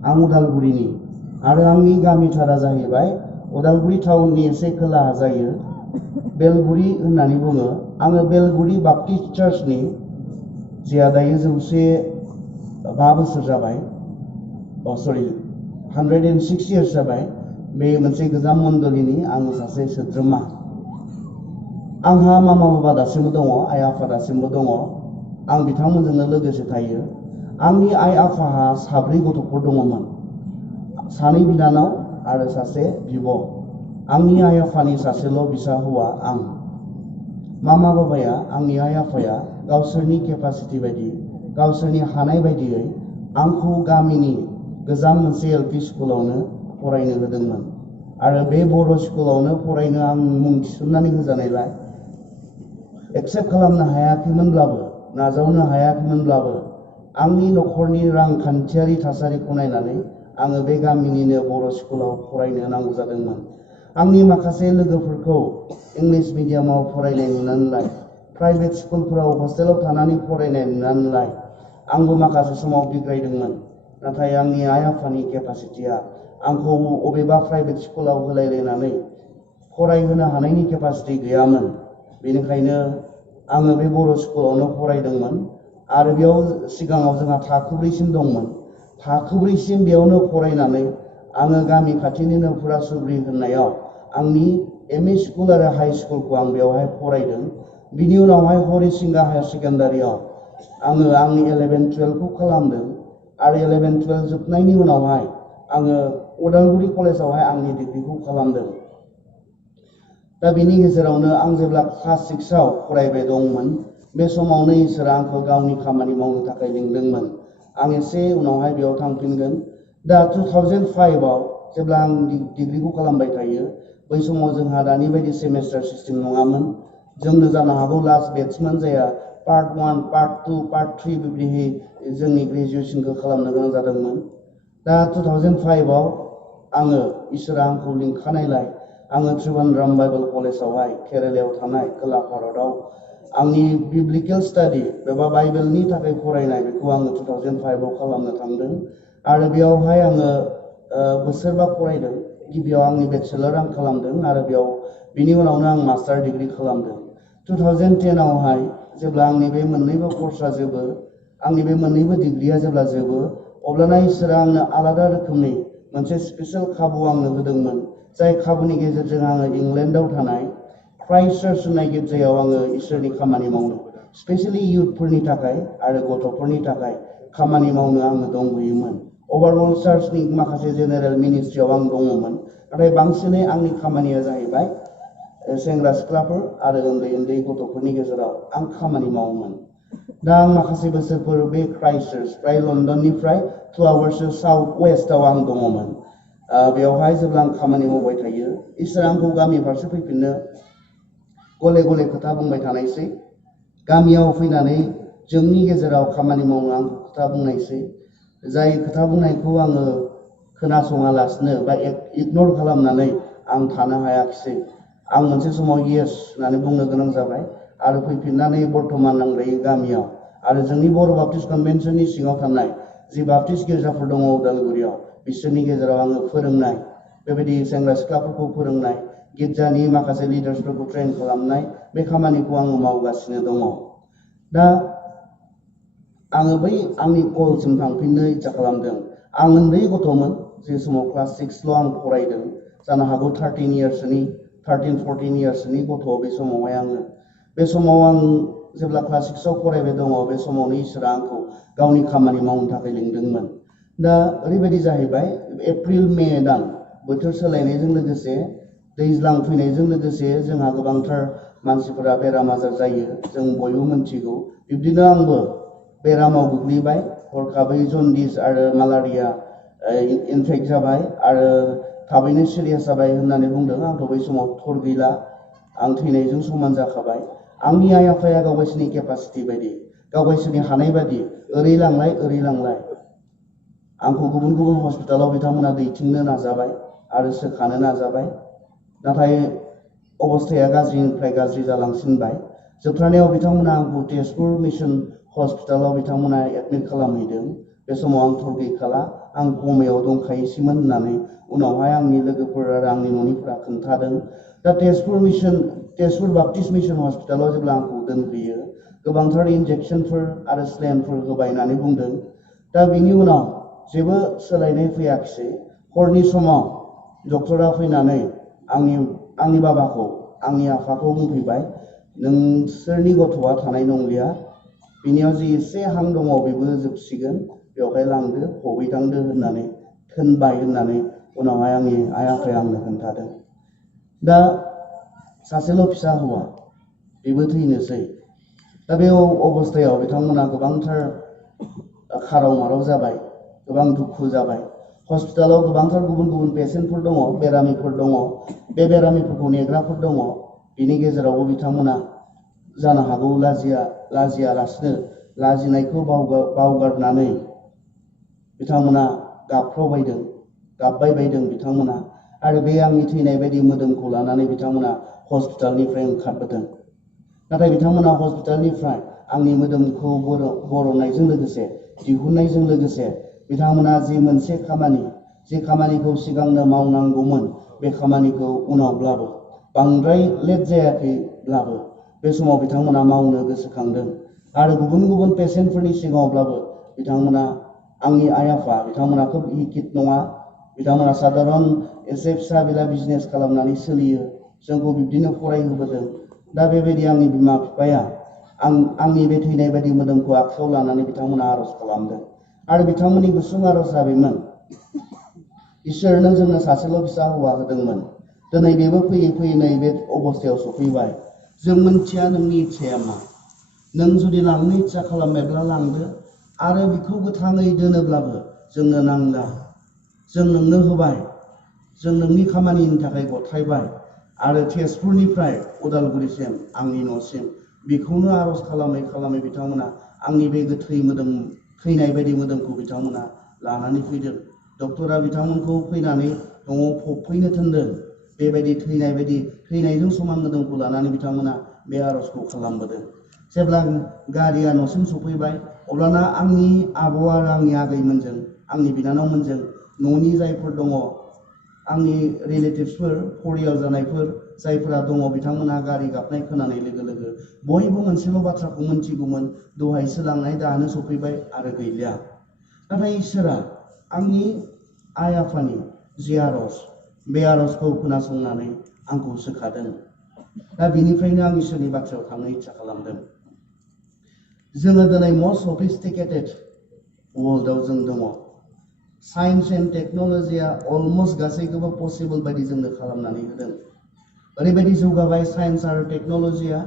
आं उदालगुरिनि आरो आंनि गामिथारा जाहैबाय उदालगुरि टाउननि एसे खोलाहा जायो बेलगुरि होननानै बुङो। आङो बेलगुरि बाप्टिस्ट चार्चनि जिया दायो 105 बोसोर जाबाय 106 years जाबाय बे मोनसे गोजाम मण्डलिनि आं सासे सोद्रोमा। आंहा मामा बाबा दासिमबो दङ, आइ आफा दासिमबो दङ। आं बिथांमोनजोंनो लोगोसे थायो। आंनि आइ आफाहा 4 गथ'फोर दङमोन, 2 बिनानाव आरो 1 बिब'। आंनि आइ आफानि सासेल' फिसा हौवा आं। मामा बाबाया आंनि आइ आफाया गावसोरनि केपासिटि बायदि गावसोरनि हानाय बायदियै आंखौ गामिनि गोजाम मोनसे LP स्कुलावनो फरायनो होदोंमोन आरो बे बर' स्कुलावनो फरायनो आं मुं थिसननानै होजानायलाय एक्सेप्ट खालामनो हायाखैमोनब्लाबो नाजावनो हायाखैमोनब्लाबो आंनि न'खरनि रांखान्थियारि थासारिखौ नायनानै आङो बे गामिनिनो बर' स्कुलाव फरायनो नांगौ जादोंमोन। आंनि माखासे लोगोफोरखौ इंलिश मिडियामाव फरायनाय नुनानैलाय प्राइभेट स्कुलफोराव हस्टेलाव थानानै फरायनाय नुनानैलाय आंबो माखासे समाव बिग्रायदोंमोन। नाथाय आंनि आइ आफानि केपासिटिया आंखौ अबेबा प्राइभेट स्कुलाव होलायलायनानै फरायहोनो हानायनि केपासिटि गैयामोन। बेनिखायनो आङो बे बर' स्कुलावनो फरायदोंमोन आरो बेयाव सिगाङाव जोंहा थाखो 4सिम दंमोन। थाखो 4सिम बेयावनो फरायनानै आङो गामि खाथिनिनो फुरासुब्रि होननायाव आंनि ME स्कुल आरो हाई स्कुलखौ आं बेवहाय फरायदों। बिनि उनावहाय हरिसिंगा हायार सेकेन्डारियाव आङो आंनि 11-12 खौ खालामदों आरो 11-12 जोबनायनि उनावहाय आङो उदालगुरि कलेजावहाय आंनि डिग्रिखौ खालामदों। दा बिनि गेजेरावनो आं जेब्ला क्लास 6आव फरायबाय दंमोन बे समावनो इसोरा आंखौ गावनि खामानि मावनो थाखाय लिंदोंमोन। आं एसे उनावहाय बेयाव थांफिनगोन। दा 2005आव जेब्ला आं डिग्रिखौ खालामबाय थायो बै समाव जोंहा दानि बायदि सेमेस्टार सिस्टेम नङामोन। जोंनो जानो हागौ लास्ट बेट्समोन जाया पार्ट 1, पार्ट 2, पार्ट 3 बेबायदिहै जोंनि ग्रेजुवेसनखौ खालामनो गोनां जादोंमोन। दा 2005आव आङो इसोरा आंखौ लिंखानायलाय आङो त्रिवेन्द्रम बाइबेल कलेजावहाय केरेलायाव थानाय खोला भारतआव आंनि बिब्लिकेल स्टाडि एबा बाइबेलनि थाखाय फरायनाय बेखौ आङो 2005आव खालामनो थांदों आरो बेयावहाय आङो बोसोरबा फरायदों। गिबियाव आंनि बेचेलर आं खालामदों आरो बेयाव बिनि उनावनो आं मास्टार डिग्रि खालामदों। 2010आवहाय जेब्ला आंनि बे मोननैबो कर्सआ जोबो, आंनि बे मोननैबो डिग्रिया जेब्ला जोबो अब्लाना इसोरा आंनो आलादा रोखोमनि मोनसे स्पेशल खाबु आंनो होदोंमोन। जाय खाबुनि गेजेरजों आङो इंलेन्डआव थानाय क्राइस्ट चार्च होननाय गिर्जायाव आङो इसोरनि खामानि मावनो स्पेशेलि इयुथफोरनि थाखाय आरो गथ'फोरनि थाखाय खामानि मावनो आङो दंहैयोमोन। ओभारअल चार्चनि माखासे जेनेरेल मिनिस्ट्रियाव आं दङमोन, नाथाय बांसिनै आंनि खामानिया जाहैबाय सेंग्रा सिख्लाफोर आरो उन्दै उन्दै गथ'फोरनि गेजेराव आं खामानि मावोमोन। दा आं माखासे बोसोरफोर बे क्राइस्ट चार्च फ्राय लण्डननिफ्राय 2 आवार्स साउथ वेस्टआव आं दङमोन। बेवहाय जेब्ला आं खामानि मावबाय थायो इसोरा आंखौ गामि फारसे फैफिननो गले गले खोथा बुंबाय थानायसै। गामियाव फैनानै जोंनि गेजेराव खामानि मावनो आंखौ खोथा बुंनायसै। जाय खोथा बुंनायखौ आङो खोनासङालासिनो बा इगनर खालामनानै आं थानो हायाखिसै। आं मोनसे समाव येस होननानै बुंनो गोनां जाबाय आरो फैफिननानै बर्थमान आं दायो गामियाव आरो जोंनि बर' बाप्टिस्ट कनभेन्सननि सिङाव थानाय जि बाप्टिस्ट गिर्जाफोर दङ उदालगुरियाव बिसोरनि गेजेराव आङो फोरोंनाय, बेबायदि सेंग्रा सिख्लाफोरखौ फोरोंनाय, गिर्जानि माखासे लिडार्सफोरखौ ट्रेन खालामनाय बे खामानिखौ आङो मावगासिनो दङ। दा आङो बै आंनि कलसिम थांफिननो इच्छा खालामदों। आं उन्दै गथ'मोन, जे समाव क्लास 6ल' आं फरायदों। जानो हागौ 13-14 इयार्सनि गथ' बे समावहाय आङो। बे समाव आं जेब्ला क्लास 6आव फरायबाय दङ बे समावनो इसोरा आंखौ गावनि खामानि मावनो थाखाय लिंदोंमोन। दा ओरैबायदि जाहैबाय एप्रिल मे दान बोथोर सोलायनायजों लोगोसे दैज्लां फैनायजों लोगोसे जोंहा गोबांथार मानसिफोरा बेराम आजार जायो, जों बयबो मिथिगौ। बिब्दिनो आंबो बेरामाव गोग्लैबाय, हरखाबै जन्दिस आरो मालारिया इनफेक्ट जाबाय आरो थाबैनो सिरियास जाबाय होननानै बुंदों। आंथ' बै समाव थर गैला, आं थैनायजों समान जाखाबाय। आंनि आइ आफाया गाव गावसोरनि केपासिटि बायदि गाव गावसोरनि हानाय बायदि ओरै लांलाय आंखौ गुबुन गुबुन हस्पिटालाव बिथांमोना दैथिंनो नाजाबाय आरो सोखानो नाजाबाय। नाथाय अबस्थाया गाज्रिनिफ्राय गाज्रि जालांसिनबाय। जोबथारनायाव बिथांमोना आंखौ तेजपुर मिसन हस्पिटालाव बिथांमोना एडमिट खालामहैदों। बे समाव आं थर गैखाला आं कमायाव दंखायोसैमोन होननानै उनावहाय आंनि लोगोफोर आरो आंनि न'निफोरा खोन्थादों। दा तेजपुर बाप्टिस्ट मिशन हस्पिटालाव जेब्ला आंखौ दोनफैयो गोबांथार इन्जेक्सनफोर आरो स्लेनफोर होबाय होननानै बुंदों। दा बिनि उनाव जेबो सोलायनाय फैयाखिसै। हरनि समाव डक्टरा फैनानै आंनि बाबाखौ आंनि आफाखौ बुंफैबाय, नोंसोरनि गथ'आ थानाय नंलिया, बिनियाव जि एसे हां दङ बेबो जोबसिगोन, बेवहाय लांदो फबैखांदो होननानै थोनबाय होननानै उनावहाय आंनि आइ आफाया आंनो खोन्थादों। दा सासेल' फिसा हौवा बेबो थैनोसै। दा बे अबस्थायाव बिथांमोना गोबांथार खाराव माराव जाबाय, गोबां दुखु जाबाय। हस्पिटालाव गोबांथार गुबुन गुबुन पेसेन्टफोर दङ, बेरामिफोर दङ, बे बेरामिफोरखौ नेग्राफोर दङ। बिनि गेजेरावबो बिथांमोना जानो हागौ लाजियालासिनो लाजिनायखौ बावगारनानै बिथांमोना गाबबाय बायदों बिथांमोना। आरो बे आंनि थैनाय बायदि मोदोमखौ लानानै बिथांमोना हस्पिटालनिफ्राय ओंखारबोदों। नाथाय बिथांमोना हस्पिटालनिफ्राय आंनि मोदोमखौ बर'नायजों लोगोसे दिहुननायजों लोगोसे बिथांमोना जे खामानिखौ सिगांनो मावनांगौमोन बे खामानिखौ उनावब्लाबो बांद्राय लेट जायाखैब्लाबो बे समाव बिथांमोना मावनो गोसोखांदों। आरो गुबुन गुबुन पेसेन्टफोरनि सिगाङावब्लाबो बिथांमोना आंनि आइ आफा बिथांमोना खोब हिकित नङा, बिथांमोना साधारन एसे फिसा बिला बिजनेस खालामनानै सोलियो, जोंखौ बिब्दिनो फरायहोबोदों। दा बेबायदि आंनि बिमा बिफाया आंनि बे थैनाय बायदि मोदोमखौ आखायाव लानानै बिथांमोना आर'ज खालामदों। आरो बिथांमोननि गुसुं आर'जआ बेमोन, इसोर नों जोंनो सासेल' फिसा हौवा होदोंमोन, दिनै बेबो फैयै फैयै नैबे अबस्थायाव सफैबाय। जों मोनथिया नोंनि इच्छाया मा, नों जुदि लांनो इच्छा खालामबायब्ला लांदो, आरो बिखौ गोथाङै दोनोब्लाबो जोंनो नांला, जों नोंनो होबाय, जों नोंनि खामानिनि थाखाय गथायबाय। आरो तेजपुरनिफ्राय उदालगुरिसिम आंनि न'सिम बेखौनो आर'ज खालामै खालामै बिथांमोना आंनि बे थैनाय बायदि मोदोमखौ बिथांमोना लानानै फैदों। डक्टरा बिथांमोनखौ फैनानै न'आव फबफैनो थिनदों। बेबायदि थैनायजों समान मोदोमखौ लानानै बिथांमोना बे आर'जखौ खालामबोदों। जेब्ला गारिया न'सिम सफैबाय अब्लाना आंनि आबौ आरो आंनि आगैमोनजों, आंनि बिनानावमोनजों न'नि जायफोर दङ आंनि रिलेटिभसफोर, फरियाल जानायफोर जायफोरा दङ, बिथांमोना गारि गाबनाय खोनानाय लोगो लोगो बयबो मोनसेल' बाथ्राखौ मोनथिगौमोन, दहायसो लांनाय दानो सफैबाय आरो गैलिया। नाथाय इसोरा आंनि आइ आफानि जि आर'ज, बे आर'जखौ खोनासंनानै आंखौ सोखादों। दा बिनिफ्रायनो आं इसोरनि बाथ्रायाव थांनो इच्छा खालामदों। जोङो दिनै मस्ट सफिस्टिकेटेड वर्ल्डआव जों दङ। साइन्स एन्ड टेक्न'लजिया अलमस्ट गासैखौबो पसिबल बायदि जोंनो खालामनानै होदों। ओरैबायदि जौगाबाय साइन्स आरो टेक्न'लजिया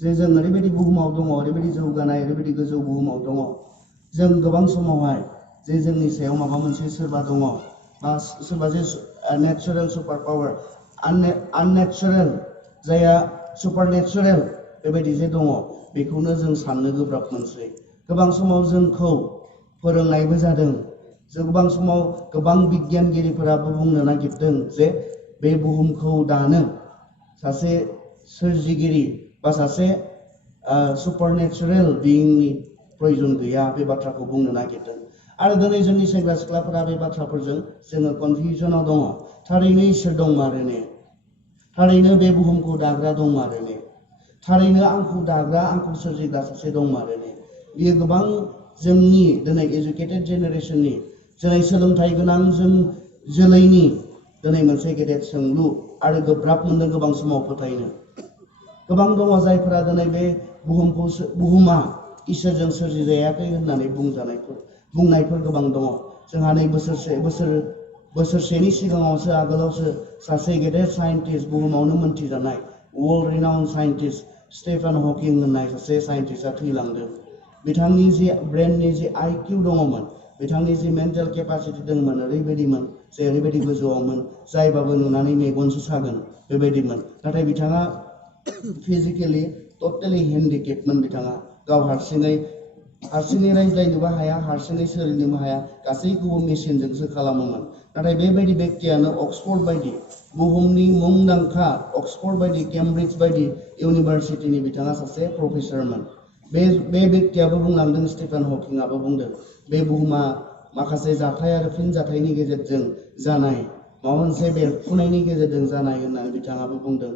जे जों ओरैबायदि बुहुमाव दङ, ओरैबायदि जौगानाय, ओरैबायदि गोजौ बुहुमाव दङ। जों गोबां समावहाय जे जोंनि सायाव माबा मोनसे सोरबा दङ, बा सोरबा जे नेचारेल सुपार पावार, आननेचारेल जायहा सुपार नेचारेल बेबायदि जे दङ, बेखौनो जों साननो गोब्राब मोनसै। गोबां समाव जोंखौ फोरोंनायबो जादों। जों गोबां समाव गोबां बिगियानगिरिफोराबो बुंनो नागिरदों जे बे बुहुमखौ दानो सासे सोरजिगिरि बा सासे सुपार नेचारेल बिइंनि प्रयजन गैया, बे बाथ्राखौ बुंनो नागिरदों। आरो दिनै जोंनि सेंग्रा सिख्लाफोरा बे बाथ्राफोरजों जोङो कनफिउजनाव दङ। थारैनो इसोर दंमारो ने? थारैनो बे बुहुमखौ दाग्रा दंमारो ने? थारैनो आंखौ दाग्रा, आंखौ सोरजिग्रा सासे दंमारो ने? बियो गोबां जोंनि दिनै एजुकेटेड जेनेरेसननि, दिनै सोलोंथाइ गोनां जोलैनि दिनै मोनसे गेदेर सोंलु आरो गोब्राब मोनदों गोबां समाव फोथायनो। गोबां दङ जायफोरा दिनै बे बुहुमा इसोरजों सोरजिजायाखै होननानै बुंनायफोर गोबां दङ। जोंहा नै बोसोरसेनि सिगाङावसो आगोलावसो सासे गेदेर साइन्टिस्ट, बुहुमावनो मोनथिजानाय वर्ल्ड रिनाउन्ड साइन्टिस्ट स्टेफेन हकिं होननाय सासे साइन्टिस्टआ थैलांदों। बिथांनि जि ब्रेननि जि आइकिउ दङमोन, बिथांनि जि मेन्टेल केपासिटि दंमोन, ओरैबायदिमोन जे ओरैबायदि गोजौआवमोन जायबाबो नुनानै मेगनसो सागोन बेबायदिमोन। नाथाय बिथाङा फिजिकेलि टटेलि हेन्डिकेपमोन। बिथाङा गाव हारसिङै रायज्लायनोबो हाया, हारसिङै सोलिनोबो हाया, गासैखौबो मेसिनजोंसो खालामोमोन। नाथाय बेबायदि बेक्तियानो अक्सफर्ड बायदि बुहुमनि मुंदांखा अक्सफर्ड बायदि, केम्ब्रिज बायदि इउनिभारसिटिनि बिथाङा सासे प्रफेसारमोन। बे बेक्तियाबो बुंलांदों, स्टेफेन हकिंआबो बुंदों, बे बुहुमा माखासे जाथाय आरो फिनजाथायनि गेजेरजों जानाय माबा मोनसे बेरफ्रुनायनि गेजेरजों जानाय होननानै बिथाङाबो बुंदों।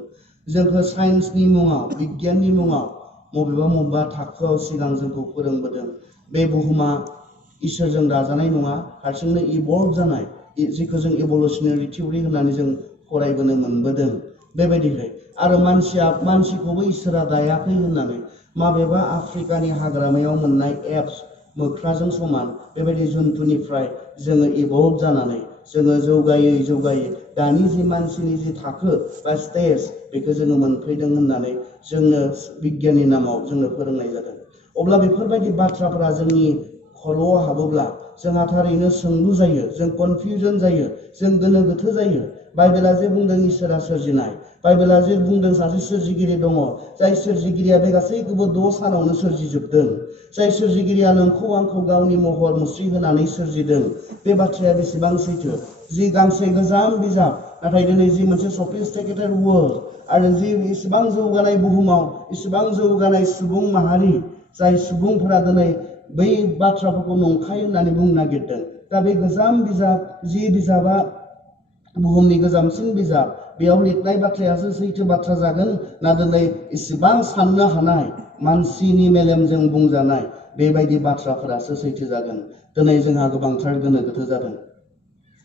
जोंखौ साइन्सनि मुङाव बिगियाननि मुङाव मबेबा थाखोआव सिगां जोंखौ फोरोंबोदों बे बुहुमा इसोरजों दाजानाय नङा, हारसिंनो इभल्भ जानाय, जिखौ जों इभल्युशनारि थिउरि होननानै जों फरायबोनो मोनबोदों। बेबायदिहाय आरो मानसिखौबो इसोरा दायाखै होननानै माबेबा आफ्रिकानि हाग्रामायाव मोननाय एप्स मोख्राजों समान बेबायदि जुन्थुनिफ्राय जोङो इभल्भ जानानै जोङो जौगायै दानि जि मानसिनि जि थाखो बा स्टेज बेखौ जोङो मोनफैदों होननानै जोंनो बिगियाननि नामाव जोंनो फोरोंनाय जादों। अब्ला बेफोरबायदि बाथ्राफोरा जोंनि खर'आव हाबोब्ला जोंहा थारैनो सोंलु जायो, जों कनफिउजन जायो, जों गोनो गोथो जायो। बाइबेला जे बुंदों इसोरा सोरजिनाय, बाइबेला जे बुंदों सासे सोरजिगिरि दङ, जाय सोरजिगिरिया बे गासैखौबो 6 सानावनो सोरजिजोबदों, जाय सोरजिगिरिया नोंखौ आंखौ गावनि महर मुस्रि होनानै सोरजिदों। बे बाथ्राया बेसेबां सैथो। जि गांसे गोजाम बिजाब, नाथाय दिनै जि मोनसे सफिस्टिकेटेड वर्ल्ड आरो जि इसेबां जौगानाय बुहुमाव इसेबां जौगानाय सुबुं माहारि, जाय सुबुंफोरा दिनै बै बाथ्राफोरखौ नंखाय होननानै बुंनो नागिरदों। दा बे गोजाम बिजाब, जि बिजाबा बुहुमनि गोजामसिन बिजाब, बेयाव लिरनाय बाथ्रायासो सैथो बाथ्रा जागोन ना दिनै इसेबां साननो हानाय मानसिनि मेलेमजों बुंजानाय बेबायदि बाथ्राफोरासो सैथो जागोन? दिनै जोंहा गोबांथार गोनो गोथो जादों।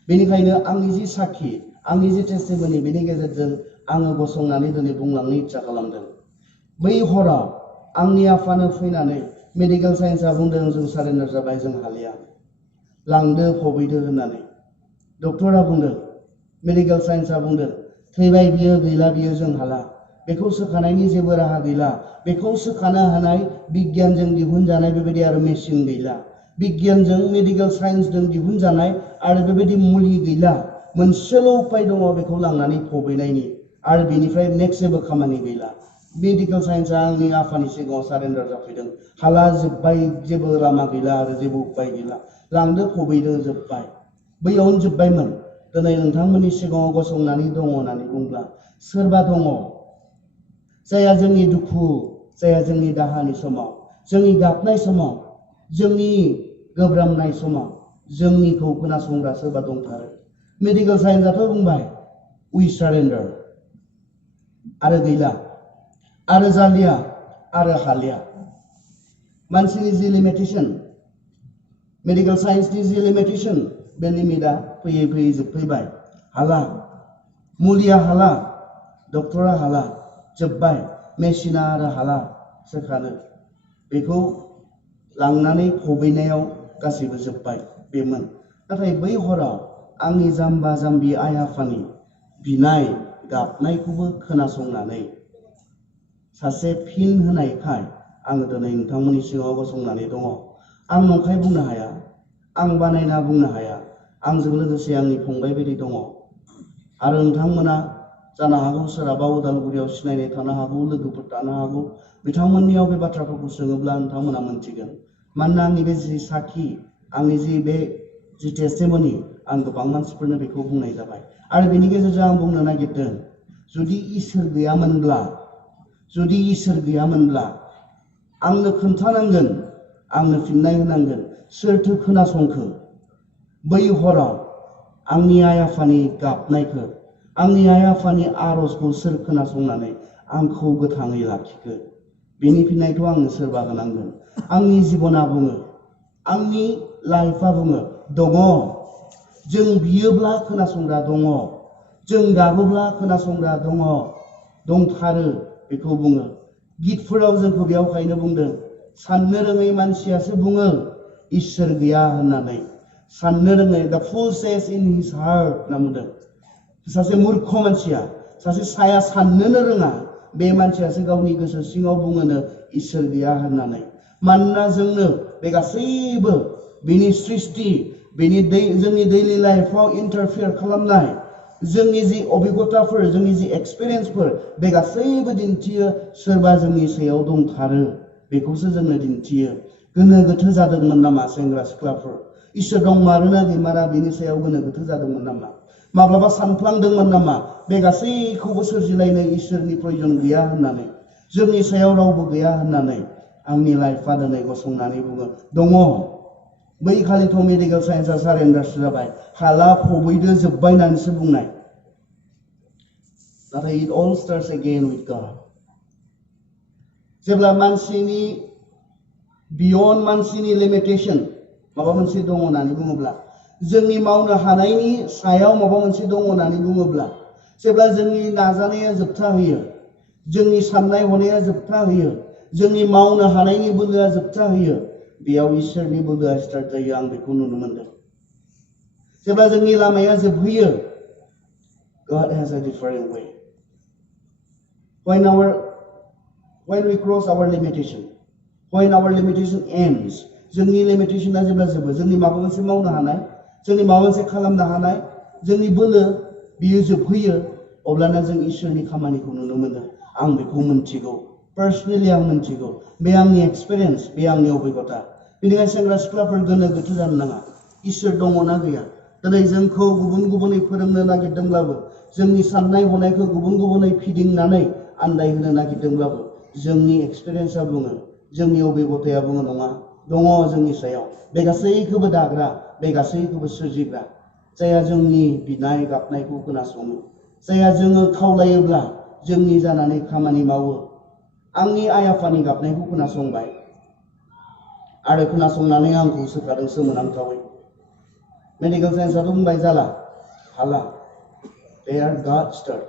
बेनिखायनो आंनि जि साखि, आंनि जि टेस्टिमनि, बेनि गेजेरजों आङो गसंनानै दिनै बुंलांनो इच्छा खालामदों। बै हराव आंनि आफानो फैनानै मेडिकेल साइन्सआ बुंदों जों सारेन्डार जाबाय, जों हालिया, लांदो फबैदो होननानै। डक्टरा बुंदों, मेडिकेल साइन्सआ बुंदों थैबाय बियो, गैला बियो, जों हाला, बेखौ सोखानायनि जेबो राहा गैला, बेखौ सोखानो हानाय बिगियानजों दिहुनजानाय बेबायदि आरो मेसिन गैला, बिगियानजों मेडिकेल साइन्सजों दिहुनजानाय आरो बेबायदि मुलि गैला। मोनसेल' उपाय दङ, बेखौ लांनानै फबैनायनि, आरो बेनिफ्राय नेक्स्ट जेबो खामानि गैला। मेडिकेल साइन्सआ आंनि आफानि सिगाङाव सारेन्डार जाफैदों। हाला, जोब्बाय, जेबो लामा गैला आरो जेबो उपाय गैला, लांदो फबैदो, जोब्बाय। बैयावनो जोब्बायमोन। दिनै नोंथांमोननि सिगाङाव गसंनानै दङ होननानै बुंब्ला सोरबा दङ जायहा जोंनि दुखु, जायहा जोंनि दाहानि समाव, जोंनि गाबनाय समाव, जोंनि गोब्रामनाय समाव जोंनिखौ खोनासंग्रा सोरबा दंथारो। मेडिकेल साइन्सआथ' बुंबाय उइ सारेन्डार, आरो गैला, आरो जालिया, आरो हालिया। मानसिनि जि लिमिटेसन, मेडिकेल साइन्सनि जि लिमिटेसन, बे लिमिटआ फैयै फैयै जोबफैबाय। हाला, मुलिया हाला, डक्टरा हाला, जोब्बाय, मेसिना आरो हाला सोखानो, बेखौ लांनानै फबैनायाव गासैबो जोब्बाय, बेमोन। नाथाय बै हराव आंनि जाम्बा जाम्बि आइ आफानि बिनाय गाबनायखौबो खोनासंनानै सासे फिन होनायखाय आङो दिनै नोंथांमोननि सिगाङाव गसंनानै दङ। आं नंखाय बुंनो हाया, आं बानायना बुंनो हाया, आंजों लोगोसे आंनि फंबाय बायदि दङ। आरो नोंथांमोना जानो हागौ सोरहाबा उदालगुरियाव सिनायनाय थानो हागौ, लोगोफोर थानो हागौ, बिथांमोननियाव बे बाथ्राफोरखौ सोङोब्ला नोंथांमोना मोनथिगोन। मानोना आंनि बे जि साखि, आंनि जि टेस्टिमनि, आं गोबां मानसिफोरनो बेखौ बुंनाय जाबाय। आरो बेनि गेजेरजों आं बुंनो नागिरदों, जुदि इसोर गैयामोनब्ला आंनो खोन्थानांगोन, आंनो फिननाय होनांगोन, सोरथो खोनासंखो बै हराव आंनि आइ आफानि गाबनायखौ, आंनि आइ आफानि आरजखौ सोर खोनासंनानै आंखौ गोथाङै लाखिखो? बेनि फिननायखौ आंनो सोरबा होनांगोन। आंनि जिबना बुङो, आंनि लाइफआ बुङो, दङ। जों बियोब्ला खोनासंग्रा दङ, जों गाबोब्ला खोनासंग्रा दङ, दंथारो, बेखौ बुङो। गितफोराव जोंखौ बेयावखायनो बुंदों, साननो रोङै मानसियासो बुङो इसोर गैया होननानै। साननो रोङै, दा फुल सेज इन हिज हार्ट होनना बुंदों। सासे मुर्ख मानसिया, सासे साया साननोनो रोङा, बे मानसियासो गावनि गोसो सिङाव बुङोनो इसोर गैया होननानै। मानोना जोंनो बे गासैबो बेनि सृष्टि, जोंनि दैलि लाइफआव इन्टारफेयार खालामनाय, जोंनि जि अबिगथाफोर, जोंनि जि एक्सपिरियेन्सफोर, बे गासैबो दिन्थियो सोरबा जोंनि सायाव दंथारो, बेखौसो जोंनो दिन्थियो। गोनो गोथो जादोंमोन नामा सेंग्रा सिख्लाफोर? इसोर दंमारोना गैमारा बेनि सायाव गोनो गोथो जादोंमोन नामा? माब्लाबा सानफ्लांदोंमोन नामा बे गासैखौबो सोरजिलायनो इसोरनि प्रयजन गैया होननानै, जोंनि सायाव रावबो गैया होननानै? आंनि लाइफआ दिनै गसंनानै बुङो, दङ। बै खालिथ' मेडिकेल साइन्सआ सारेन्डारसो जाबाय हाला फबैदो जोब्बाय होननानैसो बुंनाय नाथाय it all starts again with God जेब्ला मानसिनि beyond मानसिनि लिमिटेशन माबा मोनसे दङ होननानै बुङोब्ला जोंनि मावनो हानायनि सायाव माबा मोनसे दङ होननानै बुङोब्ला जेब्ला जोंनि नाजानाया जोबथा होयो जोंनि साननाय हनाया जोबथा होयो जोंनि मावनो हानायनि बोलोआ जोबथा होयो बेयाव इसोरनि बोलोआ स्टार्ट जायो आं बेखौ नुनो मोनदों जेब्ला जोंनि लामाया जोबहैयो God has a different way when we cross our limitation when our limitation ends जोंनि लिमिटेशना जेब्ला जोबो जोंनि माबा मोनसे मावनो हानाय जोंनि माबा मोनसे खालामनो हानाय जोंनि बोलो बियो जोबहैयो अब्लाना जों इसोरनि खामानिखौ नुनो मोनो आं बेखौ मोनथिगौ पार्सनेलि आं मोनथिगौ बे आंनि एक्सपिरियेन्स बे आंनि अभिज्ञता बेनिखायनो सेंग्रा सिख्लाफोर गोनो गोथो जानो नाङा इसोर दङना गैया दिनै जोंखौ गुबुन गुबुनै फोरोंनो नागिरदोंब्लाबो जोंनि साननाय हनायखौ गुबुन गुबुनै फिदिंनानै आन्दायहोनो नागिरदोंब्लाबो जोंनि एक्सपिरियेन्सआ बुङो जोंनि अभिज्ञताया बुङो नङा दङ जोंनि सायाव बे गासैखौबो दाग्रा बे गासैखौबो सोरजिग्रा जायहा जोंनि बिनाय गाबनायखौ खोनासङो जायहा जोङो खावलायोब्ला जोंनि जानानै खामानि मावो आंनि आइ आफानि गाबनायखौ खोनासंबाय आरो खोनासंनानै आंखौ सोखादों सोमोनांथावै मेडिकेल साइन्सआथ' बुंबाय जाला हाला देयार गड स्टार्ट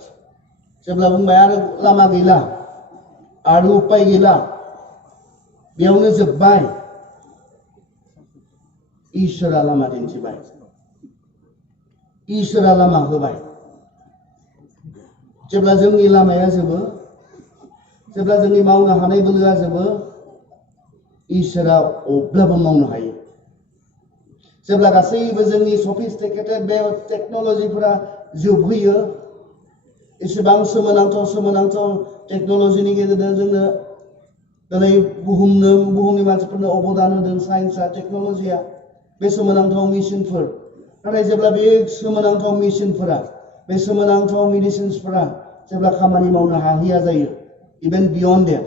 जेब्ला बुंबाय आरो लामा गैला आरो उपाय गैला बेयावनो जोब्बाय इसोरा लामा दिन्थिबाय इसोरा लामा होबाय जेब्ला जोंनि लामाया जोबो जेब्ला जोंनि मावनो हानाय बोलोआ जोबो इसोरा अब्लाबो मावनो हायो जेब्ला गासैबो जोंनि सफिस्टिकेटेड बे टेक्न'लजिफोरा जोबहैयो एसेबां सोमोनांथाव टेक्न'लजिनि गेजेरजों जोंनो दिनै बुहुमनि मानसिफोरनो अबदान होदों साइन्सआ टेक्न'लजिया बे सोमोनांथाव मेसिनफोर नाथाय जेब्ला बे सोमोनांथाव मेसिनफोरा बे सोमोनांथाव मेडिसिन्सफोरा जेब्ला खामानि मावनो हाहैया जायो इभेन बियन्ड देट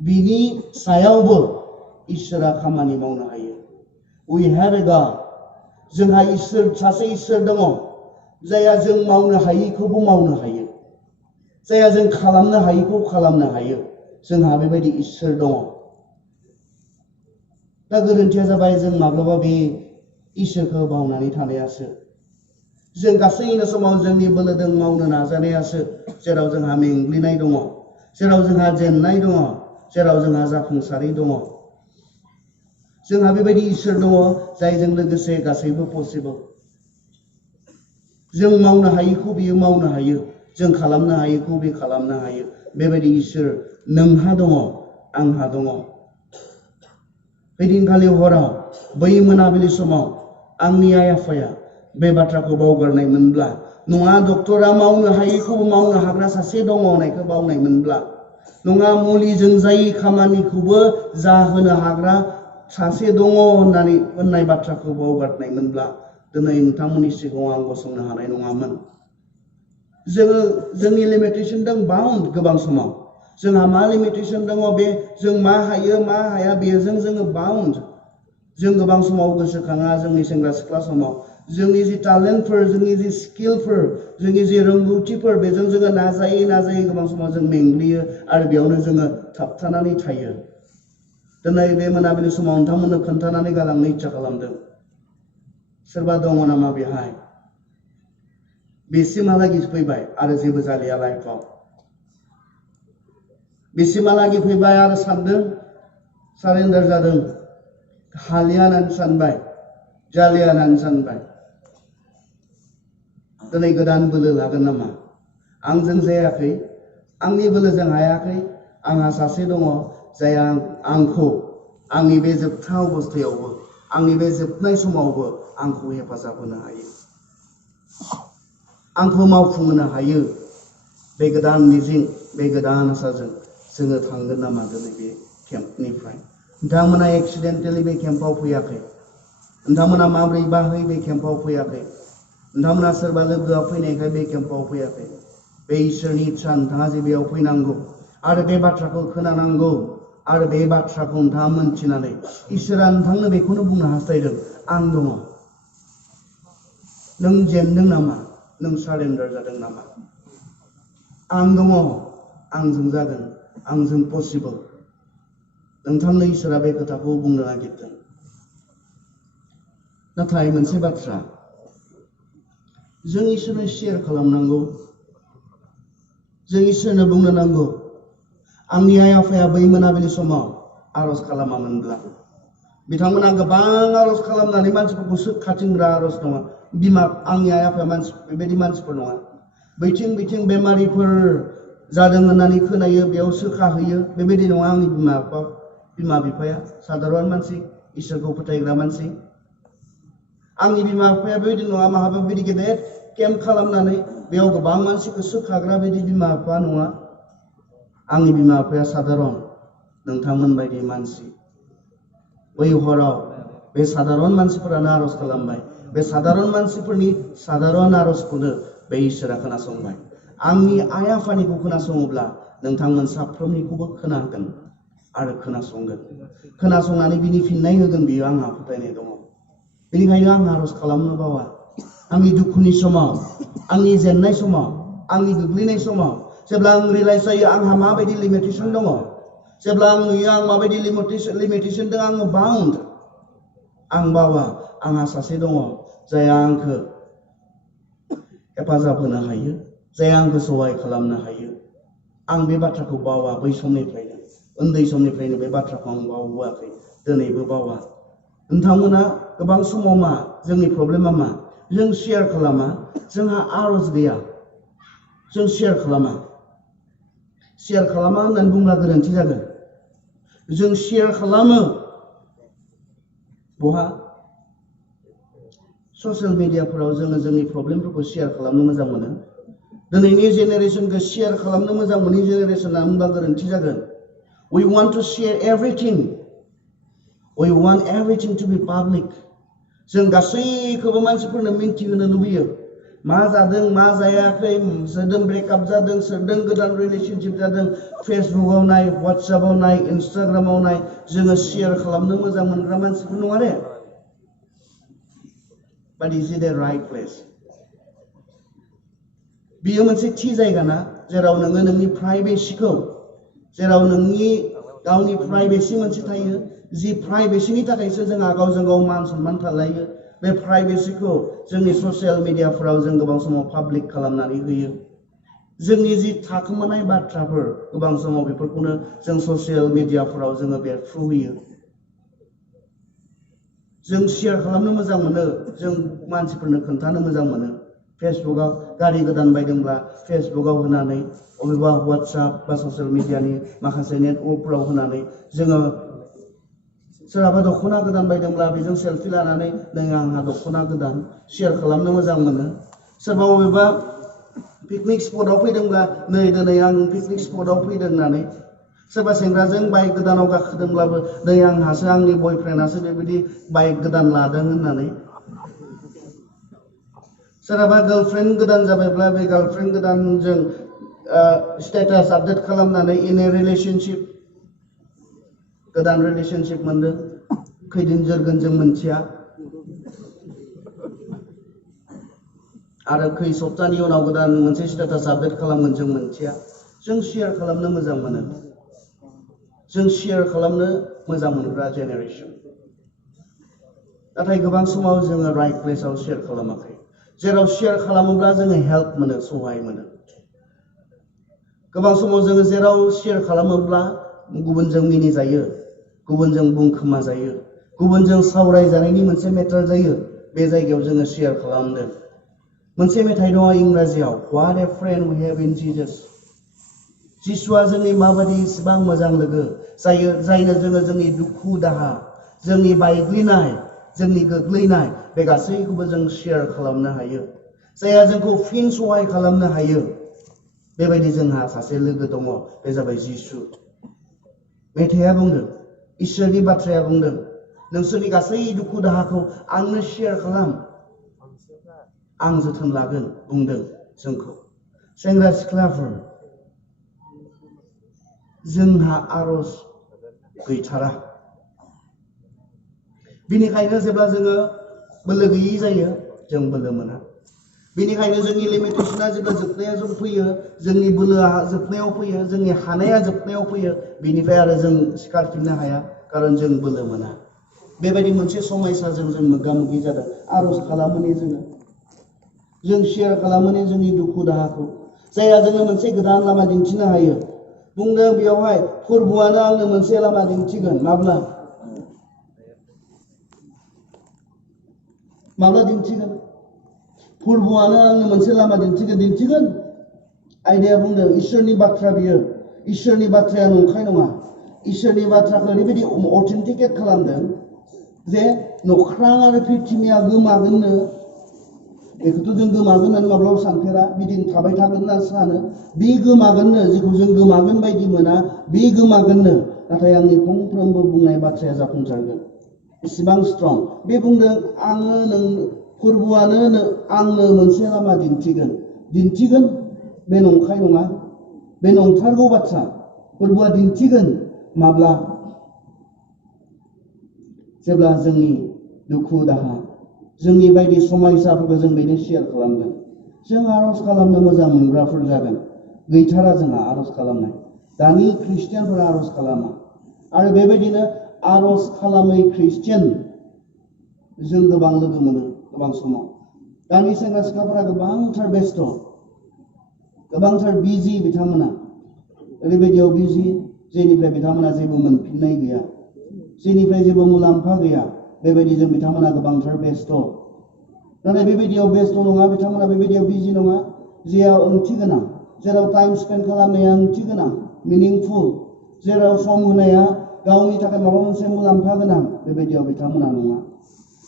बिनि सायावबो इसोरा खामानि मावनो हायो we have a God जोंहा इसोर सासे इसोर दङ जायहा जों मावनो हायैखौबो मावनो हायो जायहा जों खालामनो हायैखौ खालामनो हायो जोंहा बेबायदि इसोर दङ दा गोरोन्थिया जाबाय जों माब्लाबा बे इसोरखौ बावनानै थानायासो जों गासैनो समाव जोंनि बोलोजों मावनो नाजानायासो जेराव जोंहा मेंग्लिनाय दङ जेराव जोंहा जेननाय दङ जेराव जोंहा जाफुंसारै दङ जोंहा बेबायदि इसोर दङ जायजों लोगोसे गासैबो पसिबल जों मावनो हायैखौ बियो मावनो हायो जों खालामनो हायैखौ बे खालामनो हायो बेबायदि इसोर नोंहा दङ आंहा दङ बैदिनखालि हराव बै मोनाबिलि समाव आंनि आइ आफाया बे बाथ्राखौ बावगारनायमोनब्ला नङा डक्टरा मावनो हायैखौबो मावनो हाग्रा सासे दङ होननायखौ बावनायमोनब्ला नङा मुलिजों जायै खामानिखौबो जाहोनो हाग्रा सासे दङ होननाय बाथ्राखौ बावगारनायमोनब्ला दिनै नोंथांमोननि सिगाङाव आं गसंनो हानाय नङामोन जोङो जोंनि लिमिटेशन दं बाउन्ड गोबां समाव जोंहा मा लिमिटेशन दङ बे जों मा हायो मा हाया बेजों जोङो बाउन्ड जों गोबां समाव गोसोखाङा जोंनि सेंग्रा सिख्ला समाव जोंनि जि टेलेन्टफोर जोंनि जि स्किलफोर जोंनि जि रोंगौथिफोर बेजों जोङो नाजायै गोबां समाव जों मेंग्लियो आरो बेयावनो जोङो थाबथानानै थायो दिनै बे मोनाबिलि समाव नोंथांमोननो खोन्थानानै गालांनो इच्छा खालामदों सोरबा दङ नामा बेहाय बेसिमहालागि फैबाय आरो जेबो जालिया लाइफआव बेसिमहालागि फैबाय आरो सानदों सारेन्डार जादों हालिया होननानै सानबाय जालिया होननानै सानबाय दिनै गोदान बोलो लागोन नामा आंजों जायाखै आंनि बोलोजों हायाखै आंहा सासे दङ जाय आंखौ आंनि बे जोबथा अबस्थायावबो आंनि बे जोबनाय समावबो आंखौ हेफाजाब होनो हायो आंखौ मावफुंहोनो हायो बे गोदान मिजिं बे गोदान आसाजों जोङो थांगोन नामा दिनै बे केम्पनिफ्राय नोंथांमोना एक्सिडेन्टेलि बे केम्पआव फैयाखै नोंथांमोना माब्रै बाहै बे केम्पआव फैयाखै नोंथांमोना सोरबा लोगोआ फैनायखाय बे केम्पआव फैयाखै बे इसोरनि इच्छा नोंथाङा जे बेयाव फैनांगौ आरो बे बाथ्राखौ खोनानांगौ आरो बे बाथ्राखौ नोंथाङा मोनथिनानै इसोरा नोंथांनो बेखौनो बुंनो हास्थायदों आं दङ नों जेनदों नामा नों सारेन्डार जादों नामा आं दङ आंजों जागोन आंजों पसिबल नोंथांनो इसोरा बे खोथाखौ बुंनो नागिरदों नाथाय मोनसे बाथ्रा जों इसोरनो शेयार खालामनांगौ जों इसोरनो बुंनो नांगौ आंनि आइ आफाया बै मोनाबिलि समाव आरज खालामामोनब्ला बिथांमोना गोबां आरज खालामनानै मानसिफोरखौ सोखाथिंग्रा आरज नङा बिमा आंनि आइ आफाया बेबायदि मानसिफोर नङा बैथिं बैथिं बेमारिफोर जादों होननानै खोनायो बेयाव सोखाहैयो बेबायदि नङा आंनि बिमा बिफाया साधारन मानसि इसोरखौ फोथायग्रा मानसि आंनि बिमा बिफाया बेबायदि नङा माहाबा बेबायदि गेदेर केम्प खालामनानै बेयाव गोबां मानसिखौ सोखाग्रा बिदि बिमा बिफा नङा आंनि बिमा बिफाया साधारन नोंथांमोन बायदि मानसि बै हराव बे साधारन मानसिफोरानो आरज खालामबाय बे साधारन मानसिफोरनि साधारन आरजखौनो बे इसोरा खोनासंबाय आंनि आइ आफानिखौ खोनासङोब्ला नोंथांमोन साफ्रोमनिखौबो खोनागोन आरो खोनासंनानै बिनि फिननाय होगोन बियो आंहा फोथायनाय दङ बेनिखायनो आं आरज खालामनो बावा आंनि दुखुनि समाव आंनि जेननाय समाव आंनि गोग्लैनाय समाव जेब्ला आं रियलाइज जायो आंहा माबायदि लिमिटेसन दङ जेब्ला आं नुयो आं माबायदि लिमिटेसन दङ आङो बाउन्ड आं बावा आंहा सासे दङ जाया आंखौ हेफाजाब होनो हायो जाया आंखौ सहाय खालामनो हायो आं बे बाथ्राखौ बावा बै समनिफ्रायनो उन्दै समनिफ्रायनो बे बाथ्राखौ आं बावबोआखै दिनैबो बावा नोंथांमोना गोबां समाव मा जोंनि प्रब्लेमा मा जों शेयार खालामा जोंहा आरज गैया जों शेयार खालामा होननानै बुंब्ला गोरोन्थि जागोन जों शेयार खालामो बहा ससियेल मिडियाफोराव जोङो जोंनि प्रब्लेमफोरखौ शेयार खालामनो मोजां मोनो दिनैनि जेनेरेसनखौ शेयार खालामनो मोजां मोनै जेनेरेसन होनना बुंब्ला गोरोन्थि जागोन we want to share everything we want everything to be public जों गासैखौबो मानसिफोरनो मिन्थिहोनो लुबैयो मा जादों मा जायाखै सोरजों ब्रेकआप जादों सोरजों गोदान रिलेशनशिप जादों फेसबुकआव नाय वाट्सएपआव नाय इन्स्टाग्रामाव नाय जोङो शेयार खालामनो मोजां मोनग्रा मानसिफोर नङा दे but is it the right place बियो मोनसे थि जायगा ना जेराव नोङो नोंनि प्राइभेसिखौ जेराव नोंनि गावनि प्राइभेसि मोनसे थायो जि प्राइभेसिनि थाखायसो जोंहा गावजों गाव मान सनमान थालायो बे प्राइभेसिखौ जोंनि ससियेल मिडियाफोराव जों गोबां समाव पाब्लिक खालामनानै होयो जोंनि जि थाखोमानाय बाथ्राफोर गोबां समाव बेफोरखौनो जों ससियेल मिडियाफोराव जोङो बेरफ्रुहोयो जों शेयार खालामनो मोजां मोनो जों मानसिफोरनो खोन्थानो मोजां मोनो फेसबुकआव गारि गोदान बायदोंब्ला फेसबुकआव होनानै अबेबा वाट्सएप बा ससियेल मिडियानि माखासे नेटवर्कफोराव होनानै जोङो सोरहाबा दख'ना गोदान बायदोंब्ला बेजों सेल्फि लानानै नै आंहा दख'ना गोदान शेयार खालामनो मोजां मोनो सोरबा अबेबा पिकनिक स्पटआव फैदोंब्ला नै दिनै आं पिकनिक स्पटआव फैदों होननानै सोरबा सेंग्राजों बाइक गोदानाव गाखोदोंब्लाबो नै आंहासो आंनि बयफ्रेन्डआसो बेबायदि बाइक गोदान लादों होननानै सोरहाबा गार्लफ्रेन्ड गोदान जाबायब्ला बे गार्लफ्रेन्ड गोदानजों स्टेटास आपडेट खालामनानै इन ए रिलेशनशिप गोदान रिलेशनशिप मोनदों खैदिन जोरगोन जों मोनथिया आरो खै सप्तानि उनाव गोदान मोनसे स्टेटास आपडेट खालामगोन जों मोनथिया जों शेयार खालामनो मोजां मोनो जों शेयार खालामनो मोजां मोनग्रा जेनेरेसन नाथाय गोबां समाव जोङो राइट प्लेसाव शेयार खालामाखै जेराव शेयार खालामोब्ला जोङो हेल्प मोनो सहाय मोनो गोबां समाव जोङो जेराव शेयार खालामोब्ला गुबुनजों मिनिजायो गुबुनजों बुंखोमा जायो गुबुनजों सावरायजानायनि मोनसे मेटार जायो बे जायगायाव जोङो शेयार खालामदों मोनसे मेथाइ दङ इंराजियाव What a friend we have in Jesus जिसुआ जोंनि माबायदि इसिबां मोजां लोगो जायनो जोङो जोंनि दुखु दाहा जोंनि बायग्लिनाय जोंनि गोग्लैनाय बे गासैखौबो जों शेयार खालामनो हायो जायहा जोंखौ फिन सहाय खालामनो हायो बेबायदि जोंहा सासे लोगो दङ बे जाबाय जिसु मेथाइया बुंदों इसोरनि बाथ्राया बुंदों नोंसोरनि गासै दुखु दाहाखौ आंनो शेयार खालाम आं जोथोन लागोन बुंदों जोंखौ सेंग्रा सिख्लाफोर जोंहा आरज गैथारा बेनिखायनो जेब्ला जोङो बोलो गैयै जायो जों बोलो मोना बेनिखायनो जोंनि लिमिटेशना जेब्ला जोबनाया जों फैयो जोंनि बोलोआ जोबनायाव फैयो जोंनि हानाया जोबनायाव फैयो बेनिफ्राय आरो जों सिखारफिननो हाया खारन जों बोलो मोना बेबायदि मोनसे समयसाजों जों मोगा मोगि जादों आरज खालामोनि जों शेयार खालामोनि जोंनि दुखु दाहाखौ जायहा जोंनो मोनसे गोदान लामा दिन्थिनो हायो बुंदों बेयावहाय फोरबोआनो आंनो मोनसे लामा दिन्थिगोन माब्ला दिन्थिगोन फोरबोआनो आंनो मोनसे लामा दिन्थिगोन आयदाया बुंदों इसोरनि बाथ्रा बियो इसोरनि बाथ्राया नंखाय नङा इसोरनि बाथ्राखौ ओरैबायदि अथेन्टिकेट खालामदों जे नख्रां आरो पृथ्वीया गोमागोननो बेखौथ' जों गोमागोन होननानै माब्लाबा सानफेरा बिदिनो थाबाय थागोन होनना सानो बे गोमागोननो जेखौ जों गोमागोन बायदि मोना बे गोमागोननो नाथाय आंनि फंफ्रोमबो बुंनाय बाथ्राया जाफुंसारगोन इसेबां स्ट्रं बे बुंदों आङो फोरबोआनो आंनो मोनसे लामा दिन्थिगोन बे नंखाय नङा बे नंथारगौ बाथ्रा फोरबोआ दिन्थिगोन माब्ला जेब्ला जोंनि दुखु दाहा जोंनि बायदि समयसाफोरखौ जों बेनो शेयार खालामगोन जों आरज खालामनो मोजां मोनग्राफोर जागोन गैथारा जोंहा आरज खालामनाय दानि ख्रिस्टियानफोरा आरज खालामा आरो बेबायदिनो आरज खालामै ख्रिस्टियान जों गोबां लोगो मोनो गोबां समाव दानि सेंग्रा सिख्लाफोरा गोबांथार बेस्थ गोबांथार बिजि बिथांमोना ओरैबायदियाव बिजि जेनिफ्राय बिथांमोना जेबो मोनफिननाय गैया जेनिफ्राय जेबो मुलाम्फा गैया बेबायदिजों बिथांमोना गोबांथार बेस्थ नाथाय बेबायदियाव बेस्थ नङा बिथांमोना बेबायदियाव बिजि नङा जेराव ओंथि गोनां जेराव टाइम स्पेन्ड खालामनाया ओंथि गोनां मिनिंफुल जेराव सम होनाया गावनि थाखाय माबा मोनसे मुलाम्फा गोनां बेबायदियाव बिथांमोना नङा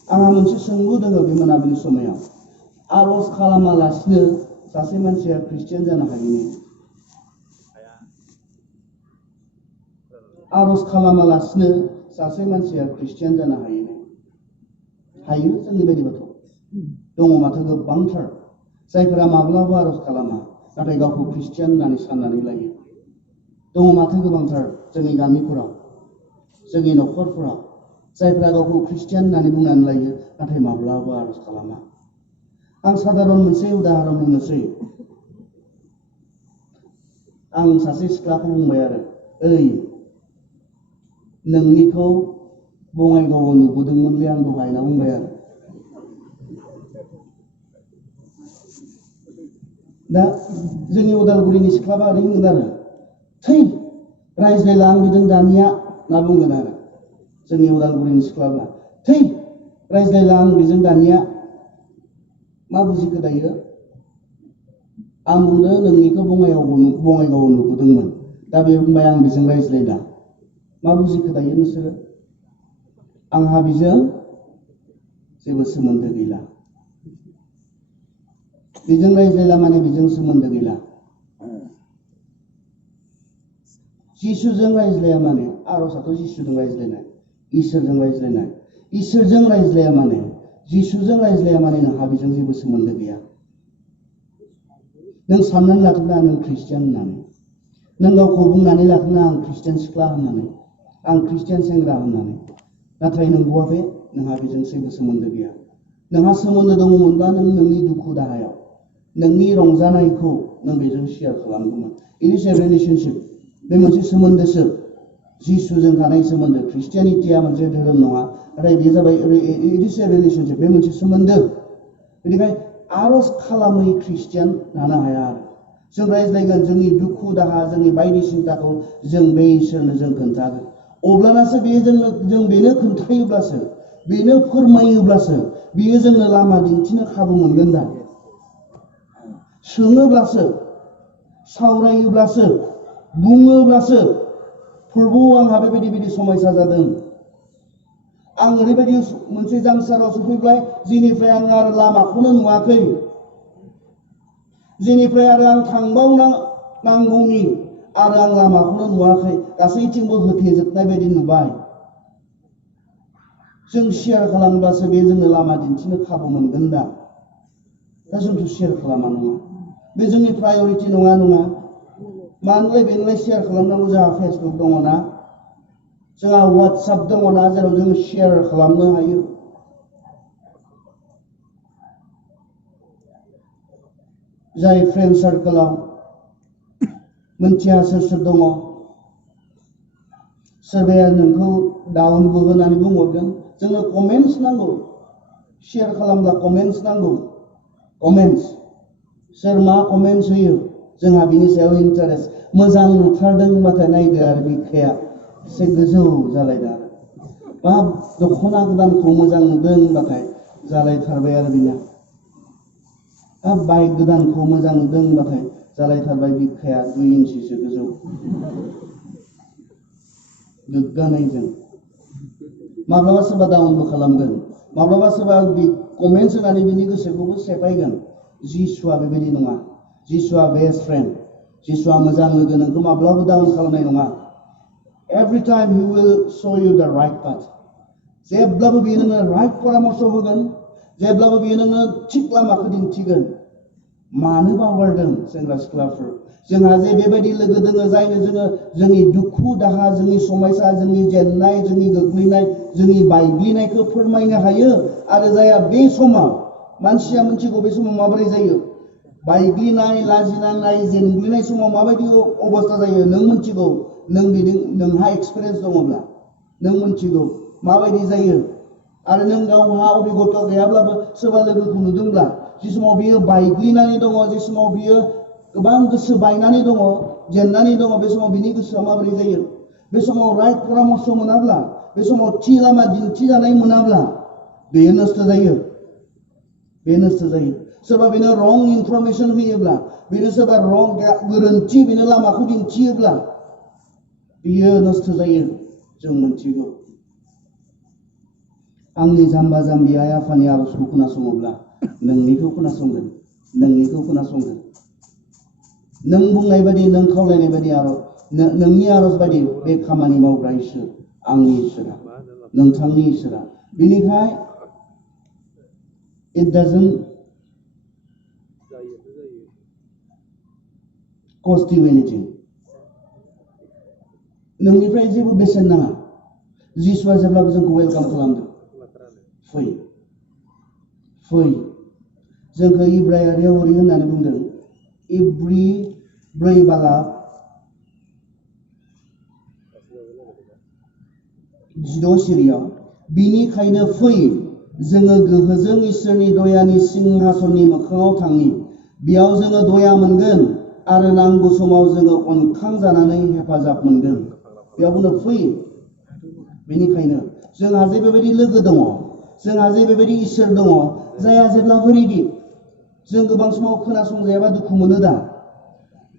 आंहा मोनसे सोंलु दङ बे मोनाबिलि समायाव आरज खालामालासिनो सासे मानसिया ख्रिस्टियान जानो हायो आरज खालामालासिनो सासे मानसिया ख्रिस्टियान जानो हायो जोंनि बायदिबाथ दङ माथो गोबांथार जायफोरा माब्लाबा आरज खालामा नाथाय गावखौ ख्रिस्टियान होननानै साननानै लायो दङ माथो गोबांथार जोंनि गामिफोराव जोंनि न'खरफोराव जायफोरा गावखौ ख्रिस्टियान होननानै बुंनानै लायो नाथाय माब्लाबा आरज खालामा आं साधारन मोनसे उदाहरन होनोसै आं सासे सिख्लाखौ बुंबाय आरो ओइ नोंनिखौ बङाइगावआव नुबोदोंमोनलै आं दहाय होनना बुंबाय आरो दा जोंनि उदालगुरिनि सिख्लाबा ओरै बुंगोन आरो थै रायज्लायला आं बिजों दानिया होनना बुंगोन आरो जोंनि उदालगुरिनि सिख्लाब्ला थै रायज्लायला आं बिजों दानिया मा बुजिखो दायो आं बुंनो नोंनिखौ बङाइगावआव नुबोदोंमोन दा बे बुंबाय आं बिजों रायज्लायला मा बुजिखो दायो नोंसोरो आंहा बिजों जेबो सोमोन्दो गैला बिजों रायज्लायला माने बिजों सोमोन्दो गैला जिसुजों रायज्लाया माने आरजआथ' जिसुजों रायज्लायनाय इसोरजों रायज्लाया माने जिसुजों रायज्लाया माने नोंहा बेजों जेबो सोमोन्दो गैया नों साननानै लादोंना नों ख्रिस्टियान होननानै नों गावखौ बुंनानै लादोंना आं ख्रिस्टियान सिख्ला होननानै आं ख्रिस्टियान सेंग्रा होननानै नाथाय नंगौआ बे नोंहा बेजों जेबो सोमोन्दो गैया नोंहा सोमोन्दो दङमोनब्ला नों नोंनि दुखु दाहायाव नोंनि रंजानायखौ नों बेजों शेयार खालामगौमोन इट इज ए रिलेशनशिप बे मोनसे सोमोन्दोसो जिसुजों थानाय सोमोन्दो ख्रिस्टियानिटिया मोनसे धोरोम नङा नाथाय बेयो जाबाय इट इज ए रिलेशनशिप बे मोनसे सोमोन्दो बेनिखायनो आरज खालामै ख्रिस्टियान जानो हाया आरो जों रायज्लायगोन जोंनि दुखु दाहा जोंनि बायदि सिन्ताखौ जों बे इसोरनो जों खोन्थागोन अब्लानासो बे जों बेनो खोन्थायोब्लासो बेनो फोरमायोब्लासो बियो जोंनो लामा दिन्थिनो खाबु मोनगोन दा सोङोब्लासो सावरायोब्लासो बुङोब्लासो फोरबोआव आंहा बेबायदि समयसा जादों आं ओरैबायदि मोनसे जांसाराव सफैबाय जेनिफ्राय आं आरो लामाखौनो नुवाखै जेनिफ्राय आरो आं थांबावनांगौनि आरो आं लामाखौनो नुवाखै गासैथिंबो होथेजोबनाय बायदि नुबाय जों शेयार खालामब्लासो बे जोंनो लामा दिन्थिनो खाबु मोनगोन दा जोंथ' शेयार खालामा नङा बे जोंनि प्रायरिटि नङा मानोलाय बेनोलाय शेयार खालामनांगौ जोंहा फेसबुक दङ ना जोंहा WhatsApp दङना जेराव जों शेयार खालामनो हायो जाय फ्रेन्ड सार्कलाव मोनथिया सोर सोर दङ सोरबाया नोंखौ डाउनबो होनानै बुंहरगोन जोंनो कमेन्ट्स नांगौ शेयार खालामब्ला कमेन्ट्स नांगौ कमेन्ट्स सोर मा कमेन्ट्स होयो जोंहा बिनि सायाव इन्टारेस्ट मोजां नुथारदोंबाथाय नायदो आरो बिखाया एसे गोजौ जालायदों आरो बा दख'ना गोदानखौ मोजां नुदोंबाथाय जालायथारबाय आरो बिना बाइक गोदानखौ मोजां नुदोंबाथाय जालायथारबाय बिखाया 2 इन्सिसो गोजौ गोग्गानायजों माब्लाबा सोरबा डाउनबो खालामगोन माब्लाबा सोरबा कमेन्ट्स होनानै बिनि गोसोखौबो सेफायगोन जिसुआ बेबायदि नङा जिसुआ बेस्ट फ्रेन्ड जिसुआ मोजां लोगो नोंखौ माब्लाबाबो डाउन खालामनाय नङा every time he will show you the right path जेब्लाबो बियो नोंनो राइट परामर्श होगोन जेब्लाबो बियो नोंनो थिग लामाखौ दिन्थिगोन मानो बावगारदों सेंग्रा सिख्लाफोर जोंहा जे बेबायदि लोगो दोङो जायनो जोङो जोंनि दुखु दाहा जोंनि समायसा जोंनि जेननाय जोंनि गोग्लैनाय जोंनि बायग्लिनायखौ फोरमायनो हायो आरो जाया बे समाव मानसिया मिथिगौ बे समाव माबोरै जायो बायग्लिनाय लाजिनांनाय जेनग्लिनाय समाव माबायदि अबस्था जायो नों मिथिगौ नोंहा एक्सपिरियेन्स दङब्ला नों मिथिगौ माबायदि जायो आरो नों गावहा अभिगत गैयाब्लाबो सोरबा लोगोखौ नुदोंब्ला जि समाव बियो बायग्लिनानै दङ जि समाव बियो गोबां गोसो बायनानै दङ जेननानै दङ बे समाव बिनि गोसोआ माबोरै जायो बे समाव राइट परामर्श मोनाब्ला बे समाव थि लामा दिन्थिजानाय मोनाब्ला बेयो नस्थ' जायो बे नस्थ' जायो सोरबा बेनो रं इनफरमेसन होयोब्ला बेनो सोरबा रं गोरोन्थि बेनो लामाखौ दिन्थियोब्ला बियो नस्थ' जायो जों मिथिगौ आंनि जाम्बा जाम्बि आइ आफानि आरजखौ खोनासङोब्ला नोंनिखौ खोनासंगोन नों बुंनाय बायदि नों खावलायनाय बायदि आरज नोंनि आरज बायदि बे खामानि मावग्रा इसोर आंनि इसोरा नोंथांनि इसोरा बिनिखाय it doesn't cost you anything नोंनिफ्राय जेबो बेसेन नाङा जिसुआ जेब्लाबो जोंखौ वेलकाम खालामदों फै जोंखौ इब्रायारियाव ओरै होननानै बुंदों इब्रि 4:16 सिरियाव बिनिखायनो फै जोङो गोहोजों इसोरनि दयानि सिंहासननि मोखाङाव थांनि बेयाव जोङो दया मोनगोन आरो नांगौ समाव जोङो अनखांजानानै हेफाजाब मोनगोन बेयाव बुंदों फै बेनिखायनो जोंहा जे बेबायदि लोगो दङ जोंहा जे बेबायदि इसोर दङ जायहा जेब्लाबो रेडि जों गोबां समाव खोनासंजायाबा दुखु मोनो दा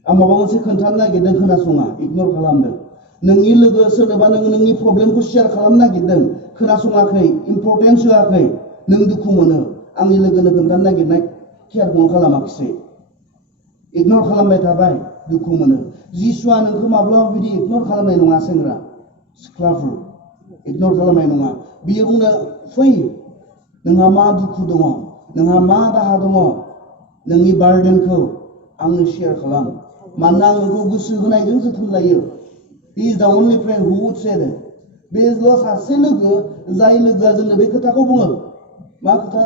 आं माबा मोनसे खोन्थानो नागिरदों खोनासङा इगनर खालामदों नोंनि लोगो सोरनोबा नों नोंनि प्रब्लेमखौ शेयार खालामनो नागिरदों खोनासङाखै इम्परटेन्स होआखै नों दुखु मोनो आंनि लोगोनो खोन्थानो नागिरनाय केयारखौनो खालामाखिसै इगनर खालामबाय थाबाय दुखु मोनो जिसुआ नोंखौ माब्लाबा बिदि इगनर खालामनाय नङा सेंग्रा सिख्लाफोर इगनर खालामनाय नङा बियो बुंनो फै नोंहा मा दुखु दङ नोंहा मा दाहा दङ नोंनि बार्डेनखौ आंनो शेयार खालाम मानोना आं नोंखौ गोसो होनायजों जोथोन लायो He is the only friend who would say that बेल' सासे लोगो जाय लोगोआ जोंनो बे खोथाखौ बुङो मा खोथा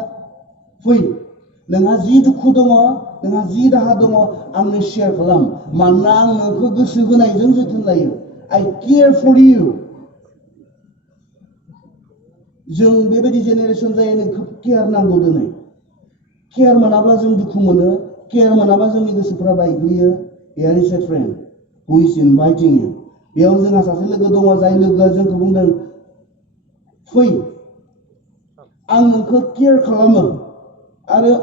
फै नोंहा जि दुखु दङ नोंहा जि दाहा दङ आंनो शेयार खालाम मानोना आं नोंखौ गोसो होनायजों जोथोन लायो I care for you जों बेबायदि जेनेरेसन जायो खोब केयार नांगौ दिनै केयार मोनाब्ला जों दुखु मोनो केयार मोनाब्ला जोंनि गोसोफ्रा बायग्लियो Here is a friend who is inviting you बेयाव जोंहा सासे लोगो दङ जाय लोगोआ जोंखौ बुंदों फै आं नोंखौ केयार खालामो आरो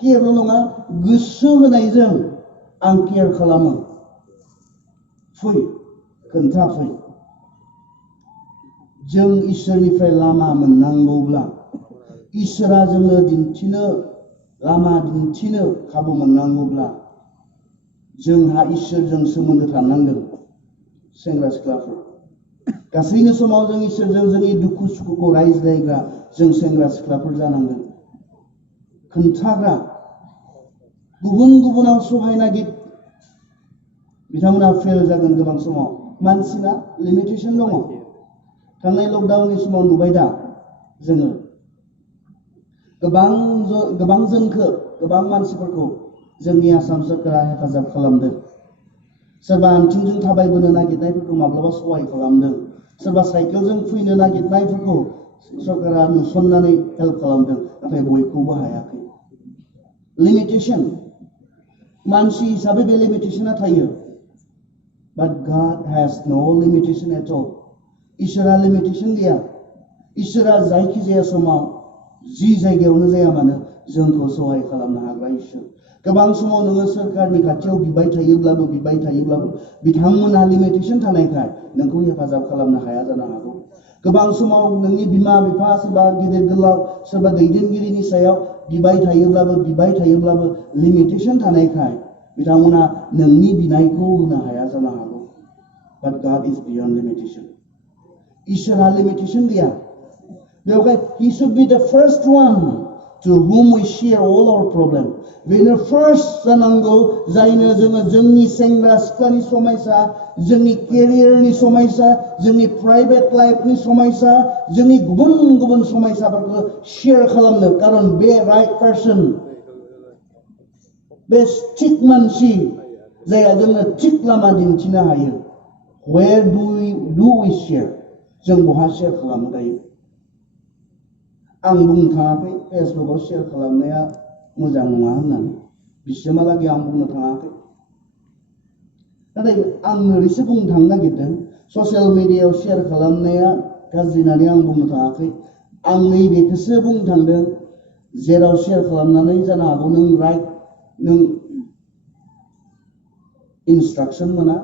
केयारल' नङा गोसो होनायजों आं केयार खालामो फै खोन्था फै जों इसोरनिफ्राय लामा मोननांगौब्ला इसोरा जोंनो दिन्थिनो लामा दिन्थिनो खाबु मोननांगौब्ला जोंहा इसोरजों सोमोन्दो थानांगोन सेंग्रा सिख्लाफोर गासैनो समाव जों इसोरजों जोंनि दुखु सुखुखौ रायज्लायग्रा जों सेंग्रा सिख्लाफोर जानांगोन खोन्थाग्रा गुबुनाव सहाय नागिर बिथांमोना फेल जागोन गोबां समाव मानसिना लिमिटेसन दङ थांनाय लकडाउननि समाव नुबाय दा जोङो गोबां जोनखो गोबां मानसिफोरखौ जोंनि आसाम सरकारा हेफाजाब खालामदों सोरबा आथिंजों थाबायबोनो नागिरनायफोरखौ माब्लाबा सहाय खालामदों सोरबा साइकेलजों फैनो नागिरनायफोरखौ सरकारा नुसननानै हेल्प खालामदों नाथाय बयखौबो हायाखै लिमिटेशन मानसि हिसाबै बे लिमिटेशना थायो but God has no limitation at all इसोरा लिमिटेशन गैया इसोरा जायखिजाया समाव जि जायगायावनो जाया मानो जोंखौ सहाय खालामनो हाग्रा इसोर गोबां समाव नोङो सोरखारनि खाथियाव बिबाय थायोब्लाबो बिथांमोनहा लिमिटेशन थानायखाय नोंखौ हेफाजाब खालामनो हाया जानो हागौ गोबां समाव नोंनि बिमा बिफा सोरबा गिदिर गोलाव सोरबा दैदेनगिरिनि सायाव बिबाय थायोब्लाबो लिमिटेशन थानायखाय बिथांमोना नोंनि बिनायखौ होनो हाया जानो हागौ but God is beyond limitation इसोरहा लिमिटेशन गैया बेवहाय he should be the first one to whom we share all our problem बेनो first जानांगौ जायनो जोङो जोंनि सेंग्रा सिख्लानि समायसा जोंनि केरियारनि समायसा जोंनि प्राइभेट लाइफनि समायसा जोंनि गुबुन समायसाफोरखौ शेयार खालामनो कारन बे राइट पार्सन बे थिग मानसि जायहा जोंनो थिग लामा दिन्थिनो हायो where do we share जों बहा शेयार खालामो दायो आं बुंनो थाङाखै फेसबुकआव शेयार खालामनाया मोजां नङा होननानै बिसिमहालागै आं बुंनो थाङाखै नाथाय आं ओरैसो बुंनो थांनो नागिरदों ससियेल मिडियायाव शेयार खालामनाया गाज्रि होननानै आं बुंनो थाङाखै आं नैबेखौसो बुंनो थांदों जेराव शेयार खालामनानै जानो हागौ नों राइट नों इन्सट्राक्सन मोना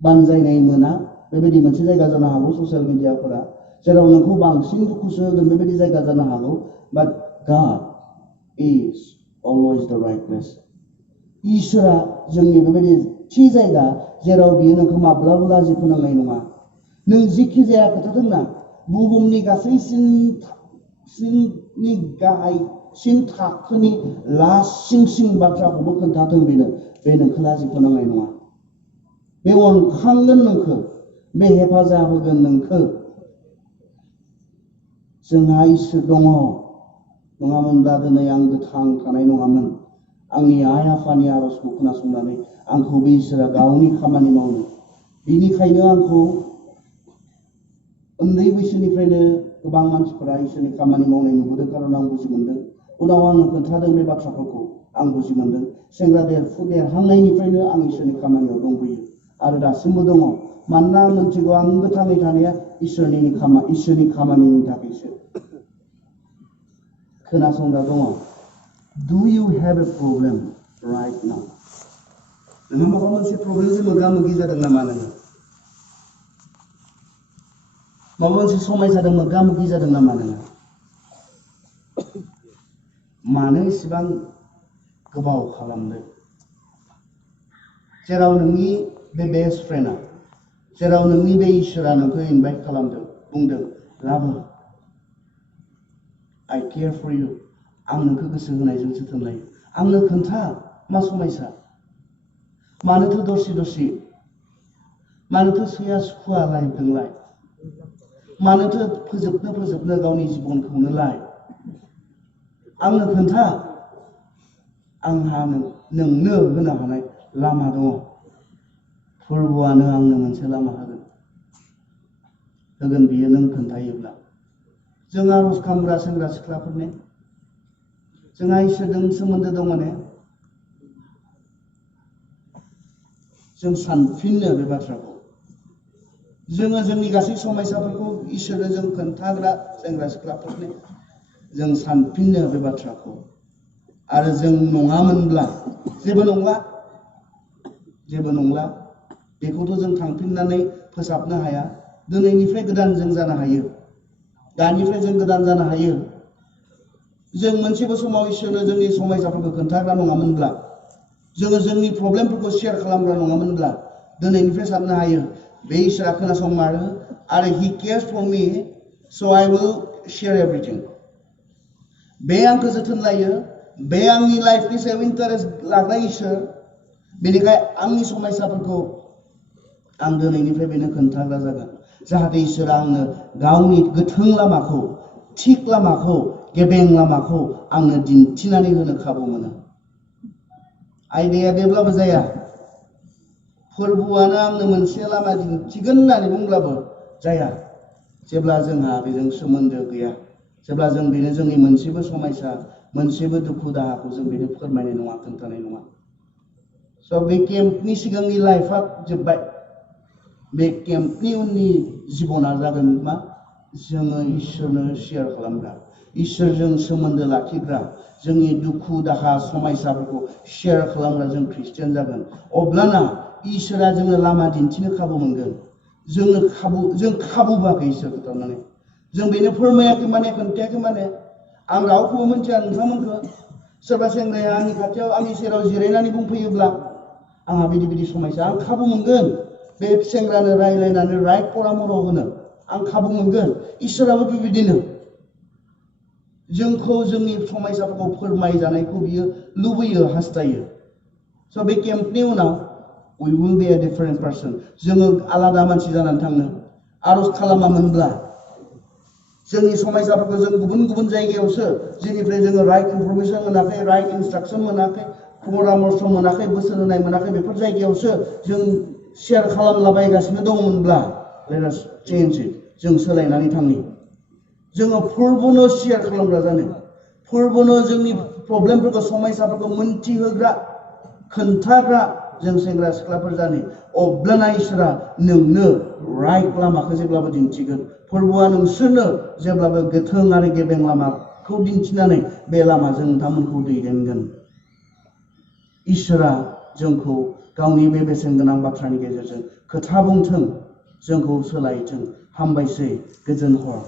बानजायनाय मोना बेबायदि मोनसे जायगा जानो हागौ ससियेल मिडियाफोरा जेराव नोंखौ बांसिन दुखुसो होगोन बेबायदि जायगा जानो हागौ but God is always the right place इसोरा जोंनि बेबायदि थि जायगा जेराव बियो नोंखौ माब्लाबा लाजि फोनांनाय नङा नों जिखि जाया खोथा दोंना बुहुमनि गासैसिननि गाहायसिन थाखोनि लासिंसिन बाथ्राखौबो खोन्थाथों बेनो बे नोंखौ लाजि फोनांनाय नङा बे अनखांगोन नोंखौ बे हेफाजाब होगोन नोंखौ जोंहा इसोर दङ नङामोनब्ला दिनै आं गोथां थानाय नङामोन आंनि आइ आफानि आरजखौ खोनासंनानै आंखौ बे इसोरा गावनि खामानि मावनो बिनिखायनो आंखौ उन्दै बैसोनिफ्रायनो गोबां मानसिफोरा इसोरनि खामानि मावनाय नुबोदों कारन आं बुजि मोनदों उनाव आंनो खोन्थादों बे बाथ्राफोरखौ आं बुजि मोनदों सेंग्रा देरहांनायनिफ्रायनो आं इसोरनि खामानियाव दंबोयो आरो दासिमबो दङ मानोना आं मोनथिगौ आं गोथाङै थानाया इसोरनि खामानिनि थाखायसो खोनासंग्रा दङ Do you have a problem right now? नोंहा माबा मोनसे प्रब्लेमजों मोगा मोगि जादों नामा नोङो माबा मोनसे समस्याजों मोगा मोगि जादों नामा नोङो मानो इसेबां गोबाव खालामदों जेराव नोंनि बे बेस्ट फ्रेन्डआ जेराव नोंनि बे इसोरा नोंखौ इनभाइट खालामदों बुंदों लाबो I care for you आं नोंखौ गोसो होनायजों जोथोन लायो आंनो खोन्था मा समस्या मानोथो दरसि मानोथो सैया सुखुवा लाइफजोंलाय मानोथो फोजोबनो गावनि जिबनखौनो लाय आंनो खोन्था आंहा नोंनो होनो हानाय लामा दङ फोरबुआनो आंनो मोनसे लामा होगोन बियो नों खोन्थायोब्ला जों आरज खालामग्रा सेंग्रा सिख्लाफोरनि जोंहा इसोरजों सोमोन्दो दङ ने जों सानफिननो बे बाथ्राखौ जोङो जोंनि गासै समस्याफोरखौ इसोरनो जों खोन्थाग्रा सेंग्रा सिख्लाफोरनि जों सानफिननो बे बाथ्राखौ आरो जों नङामोनब्ला जेबो नंला बेखौथ' जों थांफिननानै फोसाबनो हाया दिनैनिफ्राय गोदान जों जानो हायो दानिफ्राय जों गोदान जानो हायो जों मोनसेबो समाव इसोरनो जोंनि समस्याफोरखौ खोन्थाग्रा नङामोनब्ला जोङो जोंनि प्रब्लेमफोरखौ शेयार खालामग्रा नङामोनब्ला दिनैनिफ्राय साननो हायो बे इसोरा खोनासंमारो आरो he cares for me so I will share everything बे आंखौ जोथोन लायो बे आंनि लाइफनि सायाव इन्टारेस्ट लाग्रा इसोर बेनिखाय आंनि समस्याफोरखौ आं दिनैनिफ्राय बेनो खोन्थाग्रा जागोन जाहाथे इसोरा आंनो गावनि गोथों लामाखौ थिक लामाखौ गेबें लामाखौ आंनो दिन्थिनानै होनो खाबु मोनो आयदाया बेब्लाबो जाया फोरबोआनो आंनो मोनसे लामा दिन्थिगोन होननानै बुंब्लाबो जाया जेब्ला जोंहा बेजों सोमोन्दो गैया जेब्ला जों बेनो जोंनि मोनसेबो समायसा मोनसेबो दुखु दाहाखौ जों बेनो फोरमायनाय नङा खोन्थानाय नङा स' बे केम्पनि सिगांनि लाइफआ जोब्बाय बे केम्पनि उननि जिबना जागोन मा जोङो इसोरनो शेयार खालामग्रा इसोरजों सोमोन्दो लाखिग्रा जोंनि दुखु दाहा समायसाफोरखौ शेयार खालामग्रा जों ख्रिस्टियान जागोन अब्लाना इसोरा जोंनो लामा दिन्थिनो खाबु मोनगोन जों खाबु होआखै इसोरखौ थारमाने जों बेनो फोरमायाखै माने खोन्थायाखै माने आं रावखौबो मिथिया नोंथांमोनखौ सोरबा सेंग्राया आंनि खाथियाव आंनि सेराव जिरायनानै बुंफैयोब्ला आंहा बिदि बिदि समस्या आं खाबु मोनगोन बे सेंग्रानो रायलायनानै राइट परामर्श होनो आं खाबु मोनगोन इसोराबो बेबायदिनो जोंखौ जोंनि समस्याफोरखौ फोरमायजानायखौ बियो लुबैयो हास्थायो स' बे केम्पनि उनाव we will be a different person जोङो आलादा मानसि जानानै थांनो आरज खालामामोनब्ला जोंनि समस्याफोरखौ जों गुबुन गुबुन जायगायावसो जेनिफ्राय जोङो राइट इनफरमेसन मोनाखै राइट इनस्ट्राक्सन मोनाखै परामर्श मोनाखै बोसोन होनाय मोनाखै बेफोर जायगायावसो जों share खालामलाबायगासिनो दङमोनब्ला let us change it जों सोलायनानै थांनि जोङो फोरबोनो शेयार खालामग्रा जानो फोरबोनो जोंनि प्रब्लेमफोरखौ समस्याफोरखौ मोनथिहोग्रा खोन्थाग्रा जों सेंग्रा सिख्लाफोर जानो अब्लाना इसोरा नोंनो राइट लामाखौ जेब्लाबो दिन्थिगोन फोरबोआ नोंसोरनो जेब्लाबो गोथों आरो गेबें लामाखौ दिन्थिनानै बे लामाजों नोंथांमोनखौ दैदेनगोन इसोरा जोंखौ गावनि बे बेसेन गोनां बाथ्रानि गेजेरजों खोथा बुंथों जोंखौ सोलायथों हामबायसै गोजोन हर